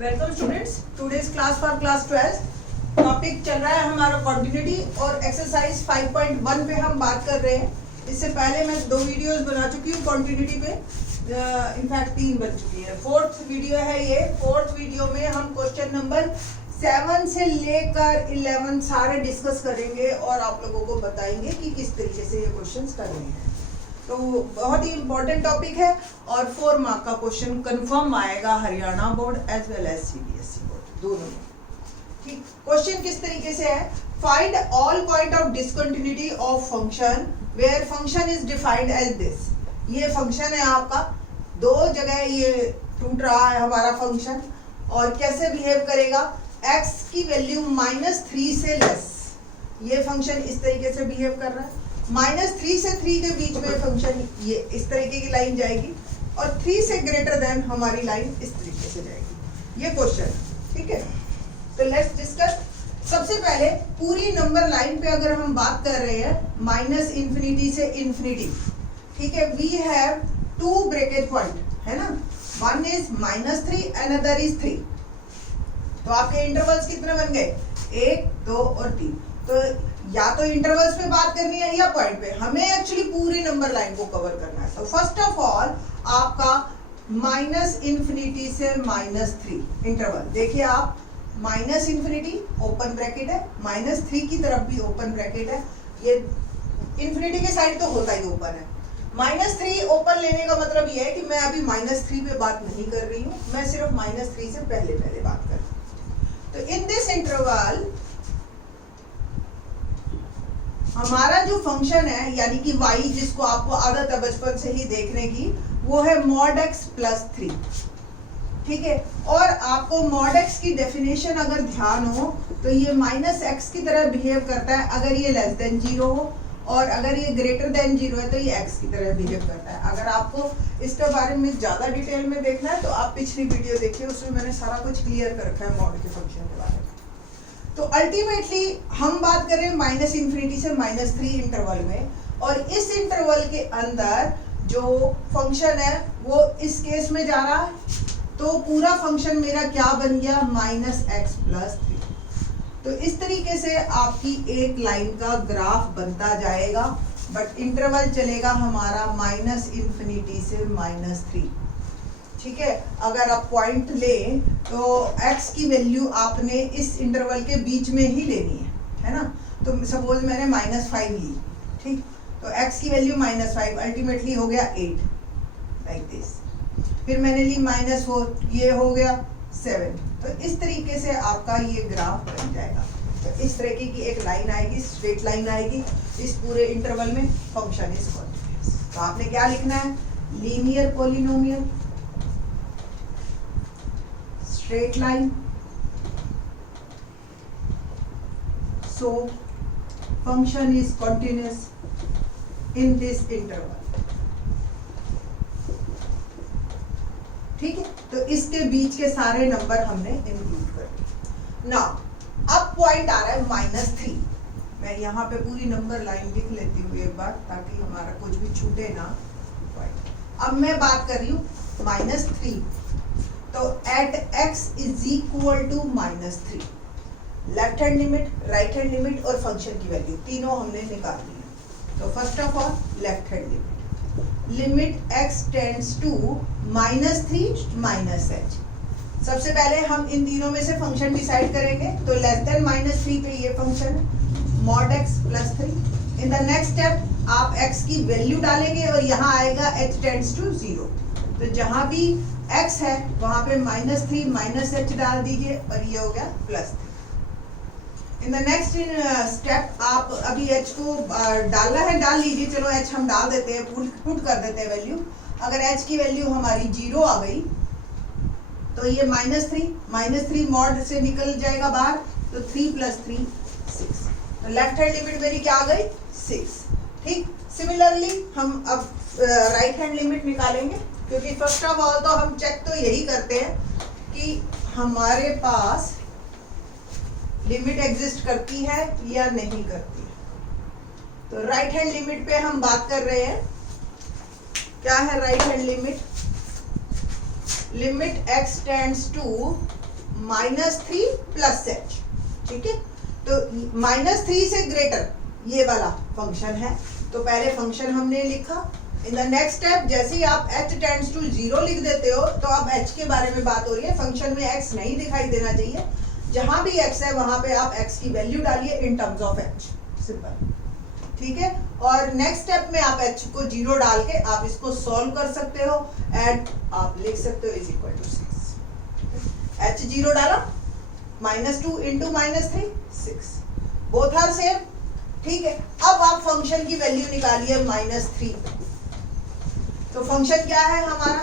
Welcome students, today's class for class 12 topic चल रहा है हमारा कंटिन्यूटी और एक्सरसाइज 5.1 पे हम बात कर रहे हैं। इससे पहले मैं 2 वीडियोस बना चुकी हूँ कंटिन्यूटी पे, इनफैक्ट 3 बन चुकी है। 4th वीडियो है ये। 4th वीडियो में हम क्वेश्चन नंबर 7 से लेकर 11 सारे डिस्कस करेंगे और आप लोगों को बताएंगे कि किस तरीके से ये क्वेश्चंस करने हैं। तो बहुत ही इंपॉर्टेंट टॉपिक है और 4 मार्क का क्वेश्चन कंफर्म आएगा Haryana board as well as CBSE board दोनों में। ठीक, क्वेश्चन किस तरीके से है? Find all point of discontinuity of function where function is defined as this. ये फंक्शन है आपका, 2 जगह ये टूट रहा है हमारा फंक्शन और कैसे बिहेव करेगा? x की वैल्यू -3 से लेस, ये फंक्शन इस तरीके से बिहेव कर रहा है। -3 से 3 के बीच में फंक्शन ये इस तरीके की लाइन जाएगी और 3 से ग्रेटर देन हमारी लाइन इस तरीके से जाएगी। ये क्वेश्चन, ठीक है। तो लेट्स डिस्कस। सबसे पहले पूरी नंबर लाइन पे अगर हम बात कर रहे हैं -∞ से इन्फिनिटी, ठीक है, वी हैव 2 ब्रैकेट पॉइंट, है ना। One is -3, another is 3। तो आपके इंटरवल्स कितने बन गए? 1, 2 और 3। तो या तो इंटरवल्स पे बात करनी है या पॉइंट पे। हमें एक्चुअली पूरी नंबर लाइन को कवर करना है। तो फर्स्ट ऑफ ऑल आपका -∞ से -3 इंटरवल देखिए आप, -∞ ओपन ब्रैकेट है, -3 की तरफ भी ओपन ब्रैकेट है। ये इन्फिनिटी के साइड तो होता ही ओपन है। -3 ओपन लेने का मतलब ये है कि मैं अभी -3 पे बात नहीं कर रही हूँ, मैं सिर्फ -3 से पहले बात कर रही हूँ। तो इन दिस इंटरवल हमारा जो फंक्शन है यानी कि y, जिसको आपको आदत है बचपन से ही देखने की, वो है mod x + 3, ठीक है। और आपको mod x की डेफिनेशन अगर ध्यान हो तो ये -x की तरह बिहेव करता है अगर ये <0 हो, और अगर ये <0 है तो ये x की तरह बिहेव करता है। अगर आपको इसके बारे में ज़्यादा डिटेल में देखना है तो आप पिछली वीडियो देखिए, उसमें मैंने सारा कुछ क्लियर कर रखा है मॉड के फंक्शन के बारे में। तो अल्टीमेटली हम बात करें -∞ से -3 इंटरवल में, और इस इंटरवल के अंदर जो फंक्शन है वो इस केस में जा रहा है। तो पूरा फंक्शन मेरा क्या बन गया? -x + 3। तो इस तरीके से आपकी एक लाइन का ग्राफ बनता जाएगा, बट इंटरवल चलेगा हमारा -∞ से -3, ठीक है। अगर आप पॉइंट लें तो x की वैल्यू आपने इस इंटरवल के बीच में ही लेनी है ना। तो सपोज मैंने -5 ली, ठीक, तो x की वैल्यू -5 अल्टीमेटली हो गया 8 लाइक दिस। फिर मैंने ली -4, ये हो गया 7। तो इस तरीके से आपका ये ग्राफ बन जाएगा। तो इस तरीके की एक लाइन आएगी, स्ट्रेट लाइन आएगी इस पूरे इंटरवल में। Function is continuous. तो आपने क्या लिखना है? Linear polynomial straight line, so function is continuous in this interval, ठीक है। तो इसके बीच के सारे नंबर हमने इंक्लूड कर दिए। नाउ अब पॉइंट आ रहा है -3। मैं यहाँ पे पूरी नंबर लाइन लिख लेती हूँ एक बार, ताकि हमारा कुछ भी छूटे ना पॉइंट। अब मैं बात कर रही हूँ -3। तो at x = -3, left hand limit, right hand limit और फंक्शन की वैल्यू तीनों हमने निकाल ली है। तो first of all left hand limit x tends to -3 -h। सबसे पहले हम इन तीनों में से फंक्शन डिसाइड करेंगे। तो <-3 पे ये फंक्शन है mod x + 3। In the next step आप x की वैल्यू डालेंगे और यहाँ आएगा h टेंड्स टू 0। तो जहाँ भी x है वहां पे -3 -h डाल दीजिए और ये हो गया +3। इन द नेक्स्ट स्टेप आप अभी h को डालना है, डाल लीजिए। चलो h हम डाल देते हैं, पुट कर देते हैं वैल्यू। अगर h की वैल्यू हमारी 0 आ गई तो ये -3 मॉड से निकल जाएगा बाहर। तो 3 + 3 6। तो लेफ्ट हैंड लिमिट मेरी क्या आ गई? 6, ठीक। सिमिलरली हम अब राइट हैंड लिमिट निकालेंगे, क्योंकि फर्स्ट ऑफ ऑल तो हम चेक तो यही करते हैं कि हमारे पास लिमिट एग्जिस्ट करती है या नहीं करती है। तो राइट हैंड लिमिट पे हम बात कर रहे हैं। क्या है right hand limit? Limit x tends to -3 plus h, ठीक है। तो -3 से ग्रेटर ये वाला फंक्शन है, तो पहले फंक्शन हमने लिखा। इन द नेक्स्ट स्टेप जैसे ही आप h टेंड्स टू 0 लिख देते हो तो अब h के बारे में बात हो रही है। फंक्शन में x नहीं दिखाई देना चाहिए, जहां भी x है वहां पे आप x की वैल्यू डालिए in terms of h, simple, ठीक है। और नेक्स्ट स्टेप में आप h को 0 डाल के आप इसको सॉल्व कर सकते हो एंड आप लिख सकते हो इज इक्वल टू 6। h 0 डाला, -2 इंटू -3 6, बोथ आर सेम, ठीक है। अब आप फंक्शन की वैल्यू निकालिए -3 पे। तो फंक्शन क्या है हमारा,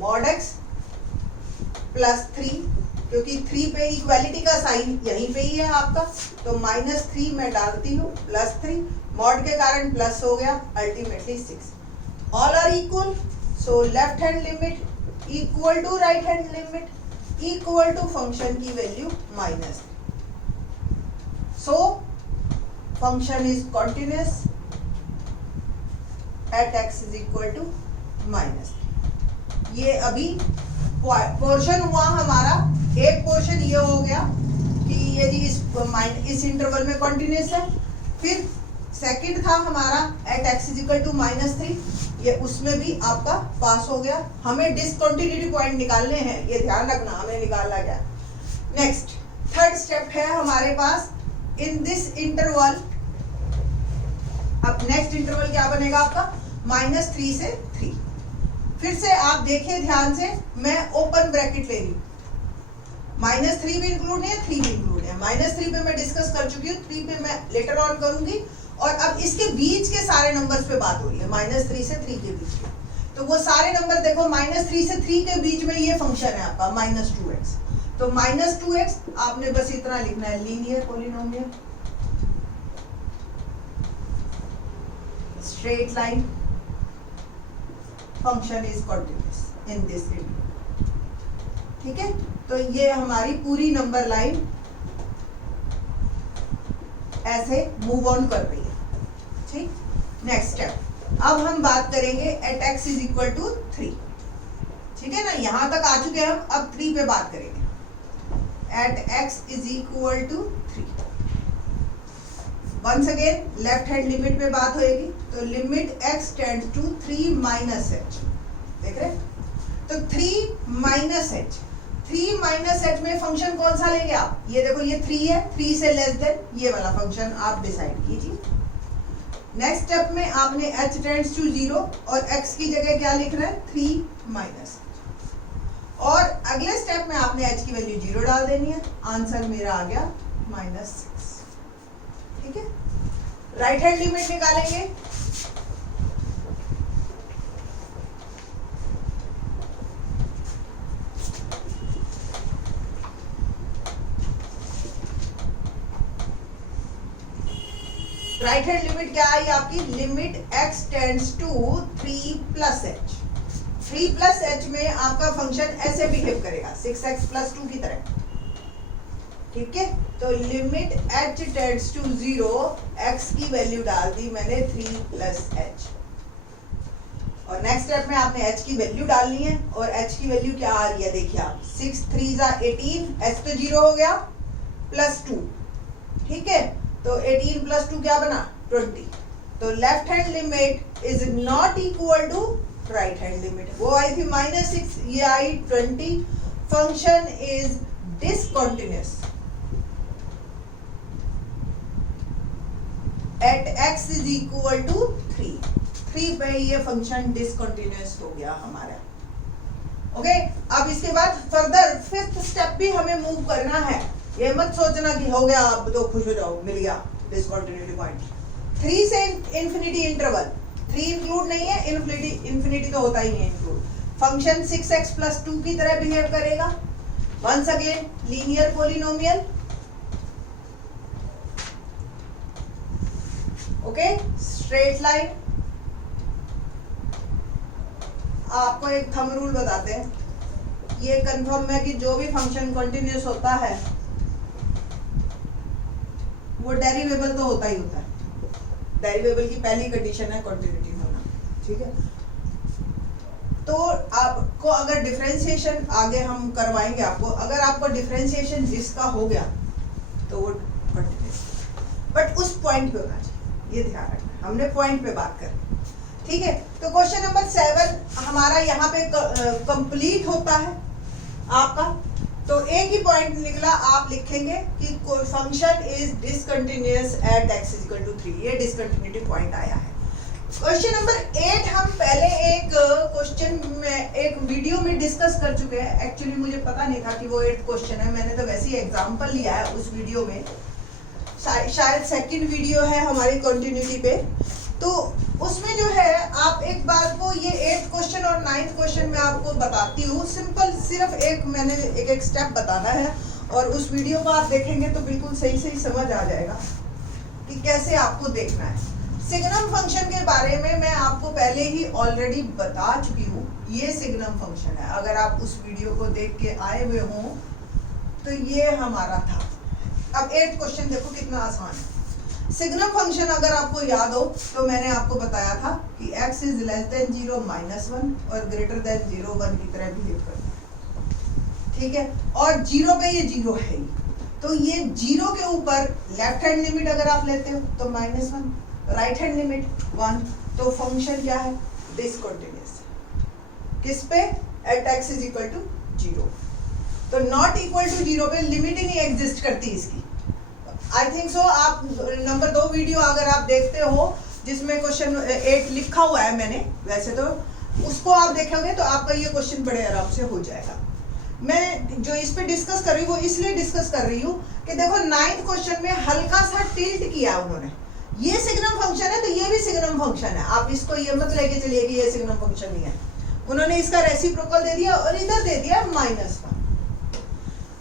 mod x प्लस 3, क्योंकि 3 पे इक्वालिटी का साइन यहीं पे ही है आपका, तो -3 मैं डालती हूँ प्लस 3, मॉड के कारण प्लस हो गया, ultimately 6। All are equal, so left hand limit equal to right hand limit equal to function की value -3। So function is continuous at x is equal to -3। ये अभी पोर्शन हुआ हमारा, एक पोर्शन ये हो गया कि यदि इस इंटरवल में कॉन्टिन्यूअस है। फिर सेकंड था हमारा at x is equal to -3, ये उसमें भी आपका पास हो गया। हमें डिसकंटिन्यूटी पॉइंट निकालने हैं, ये ध्यान रखना, हमें निकालना क्या। नेक्स्ट थर्ड स्टेप है हमारे पास इन दिस इंटरवल। अब नेक्स्ट इंटरवल क्या बनेगा आपका, -3 से 3। फिर से आप देखिए ध्यान से, मैं ओपन ब्रैकेट ले रही हूँ, -3 भी इंक्लूड है, 3 भी इंक्लूड है। -3 पे मैं डिस्कस कर चुकी हूँ, 3 पे मैं लेटर ऑन करूंगी। और अब इसके बीच के सारे नंबर्स पे बात हो रही है, -3 से 3 के बीच में। तो वो सारे नंबर देखो, -3 से 3 के बीच में ये फंक्शन है आपका -2x। तो -2x आपने बस इतना लिखना है, linear polynomial straight line function is continuous in this interval, ठीक है। तो ये हमारी पूरी नंबर लाइन ऐसे मूव ऑन कर रही है, ठीक। नेक्स्ट स्टेप, अब हम बात करेंगे at x is equal to 3, ठीक है ना। यहां तक आ चुके हम, अब 3 पे बात करेंगे। At x is equal to 3, once again left hand limit पे बात होएगी, तो limit x tends to 3 minus h, देख रहे। तो 3 माइनस h, 3 माइनस h में फंक्शन कौन सा लेंगे आप, ये देखो ये 3 है, 3 से लेस देन ये वाला फंक्शन आप डिसाइड कीजिए। नेक्स्ट स्टेप में आपने h टेंड्स टू 0 और x की जगह क्या लिखना है, 3 माइनस। और अगले स्टेप में आपने h की वैल्यू 0 डाल देनी है, आंसर मेरा आ गया -6, ठीक है। राइट हैंड लिमिट निकालेंगे, राइट हैंड लिमिट क्या आई आपकी, limit x tends to 3 plus h। 3 plus h में आपका फंक्शन ऐसे बिहेव करेगा, 6x प्लस 2 की तरह, ठीक है। तो limit h tends to 0, x की वैल्यू डाल दी मैंने 3 प्लस h। और नेक्स्ट स्टेप में आपने h की वैल्यू डालनी है, और h की वैल्यू क्या आ रही है, देखिए आप, 6 3 18, h तो 0 हो गया, प्लस 2, ठीक है। तो 18 प्लस 2 क्या बना, 20। तो left hand limit is not equal to right hand limit, वो आई थी -6, ये आई 20। Function is discontinuous at x is equal to 3 पे ये फंक्शन डिसकंटिन्यूअस हो गया हमारा, ओके। अब इसके बाद फर्दर 5th स्टेप भी हमें मूव करना है, ये मत सोचना कि हो गया आप तो खुश हो जाओ, मिल गया डिसकंटिन्यूटी पॉइंट। 3 से इंफिनिटी इंटरवल, 3 इंक्लूड नहीं है, इंफिनिटी तो होता ही नहीं इंक्लूड। फंक्शन 6x प्लस 2 की तरह बिहेव करेगा, once again linear polynomial, okay, straight line. आपको एक थंब रूल बताते हैं, ये कंफर्म है कि जो भी फंक्शन कंटिन्यूअस होता है वो डेरिवेबल तो होता ही होता है। डेरिवेबल की पहली कंडीशन है कंटिन्यूटी होना, ठीक है। तो आपको अगर डिफरेंशिएशन आगे हम करवाएंगे आपको, अगर आपको डिफरेंशिएशन जिसका हो गया तो वो कंटिन्यूस, बट उस पॉइंट पे होना चाहिए, ये ध्यान रखना। हमने पॉइंट पे बात करी, ठीक है। तो क्वेश्चन नंबर 7 हमारा यहाँ पे कंप्लीट होता है आपका। तो एक ही पॉइंट निकला, आप लिखेंगे कि function is discontinuous at x = 3, ये डिसकंटिन्यूटी पॉइंट आया है। क्वेश्चन नंबर 8 हम पहले एक क्वेश्चन में एक वीडियो में डिस्कस कर चुके हैं। एक्चुअली मुझे पता नहीं था कि वो 8 क्वेश्चन है, मैंने तो वैसे ही एग्जांपल लिया है उस वीडियो में, शायद सेकंड वीडियो है हमारी कंटिन्यूटी पे। तो उसमें जो है आप एक बार को ये 8th क्वेश्चन और 9th क्वेश्चन में आपको बताती हूँ, सिंपल सिर्फ मैंने एक स्टेप बताना है और उस वीडियो को आप देखेंगे तो बिल्कुल सही समझ आ जाएगा कि कैसे आपको देखना है। सिग्नम फंक्शन के बारे में मैं आपको पहले ही ऑलरेडी बता चुकी हूँ, ये सिग्नम फंक्शन है। अगर आप उस वीडियो को देख के आए हुए हों तो ये हमारा था। अब 8th क्वेश्चन देखो कितना आसान है। सिग्नम फंक्शन अगर आपको याद हो तो मैंने आपको बताया था कि x > 0 -1 और > 0 1 की तरह बिहेव करता है, ठीक है। और 0 पे ये 0 है ही, तो ये 0 के ऊपर लेफ्ट हैंड लिमिट अगर आप लेते हो तो -1, राइट हैंड लिमिट 1, तो फंक्शन क्या है? डिसकंटिन्यूअस। किस पे? At x = 0। तो नॉट इक्वल टू 0 पे लिमिट ही नहीं एग्जिस्ट करती इसकी। आई थिंक सो आप नंबर 2 वीडियो अगर आप देखते हो जिसमें क्वेश्चन 8 लिखा हुआ है मैंने, वैसे तो उसको आप देखोगे तो आपका ये क्वेश्चन बड़े आराम से हो जाएगा। मैं जो इस पे डिस्कस कर रही हूँ वो इसलिए डिस्कस कर रही हूँ कि देखो 9th क्वेश्चन में हल्का सा टिल्ट किया उन्होंने। ये सिग्नम फंक्शन है तो ये भी सिग्नम फंक्शन है, आप इसको ये मत लेके चलिए कि ये सिग्नम फंक्शन नहीं है। उन्होंने इसका रेसिप्रोकल दे दिया और इधर दे दिया -1।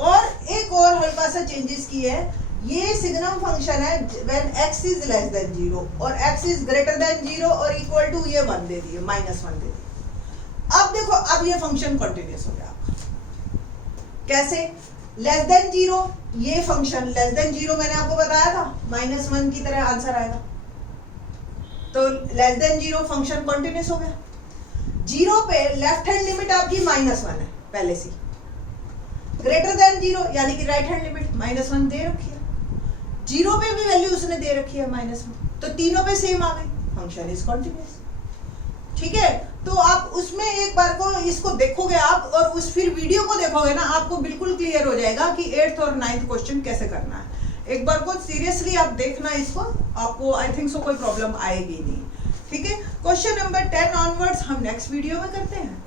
और एक और हल्का सा चेंजेस किए है, ये सिग्नम फंक्शन है व्हेन x = 0 और x > 0 और इक्वल टू ये 1 दे दिए, -1 दे दिए। अब देखो अब ये फंक्शन कंटिन्यूअस हो गया आपका। कैसे? <0, ये फंक्शन <0 मैंने आपको बताया था -1 की तरह आंसर आएगा, तो <0 फंक्शन कंटिन्यूअस हो गया। 0 पे लेफ्ट हैंड लिमिट आपकी -1 है पहले से, > 0 यानी कि राइट हैंड लिमिट -1 दे रखी है, 0 पे भी वैल्यू उसने दे रखी है -1, तो तीनों पे सेम आ गई, फंक्शन इज कंटिन्यूअस, ठीक है। तो आप उसमें एक बार को इसको देखोगे आप और उस फिर वीडियो को देखोगे ना, आपको बिल्कुल क्लियर हो जाएगा कि 8th और 9th क्वेश्चन कैसे करना है। एक बार को सीरियसली आप देखना इसको, आपको आई थिंक सो कोई प्रॉब्लम आएगी नहीं, ठीक है। क्वेश्चन नंबर 10 ऑनवर्ड्स हम नेक्स्ट वीडियो में करते हैं।